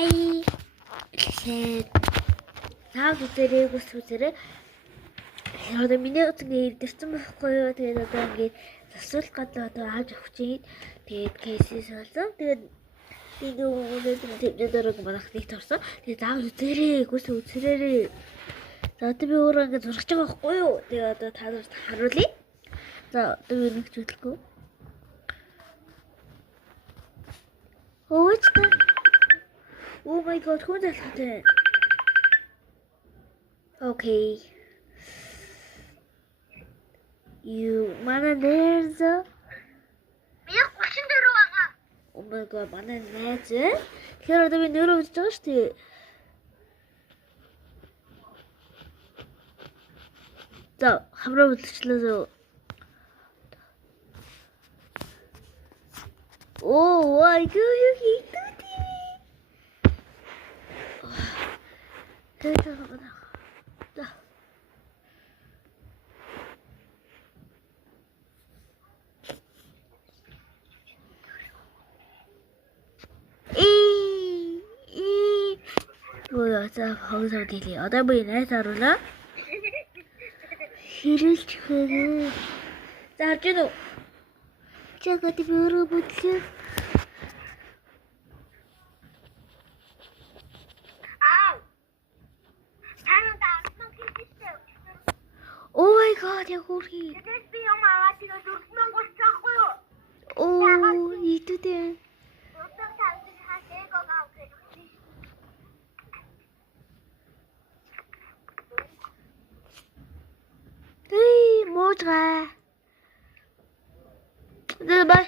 Hi. Now today was today. Одоо миний үнийг ирдэрсэн байхгүй юу? Тэгээд одоо ингээд засвал гадаа одоо ааж авч ийн. Тэгээд кейсээс болсон. Тэгээд энэ өнөөдөр дөрөг манах нэг торсон. Тэгээд заавал үзээрэй. Үгүйс үзээрэй. За одоо би өөрөө ингээд зурж байгаа байхгүй юу? Тэгээд одоо та нарт харуулъя. За одоо би нэг зүйлгүй. Oh my god, who the hell? Okay. You mana there's a Oh my god, mana there's a Here the window is just it. So, how about the Oh, I do you hate За хогсоо гэлээ. Одоо би найз харуулаа. Хэрэлж хөрөө. За харж гэнэ үү? Чагаад би өөрөө бүтлээ. Oh my god, я хөрхий. Тэдэс би юм аваад тэгээ 4,000 болчихгүй юу? Oh, итүдээ. Hey, муужгаа. Бай.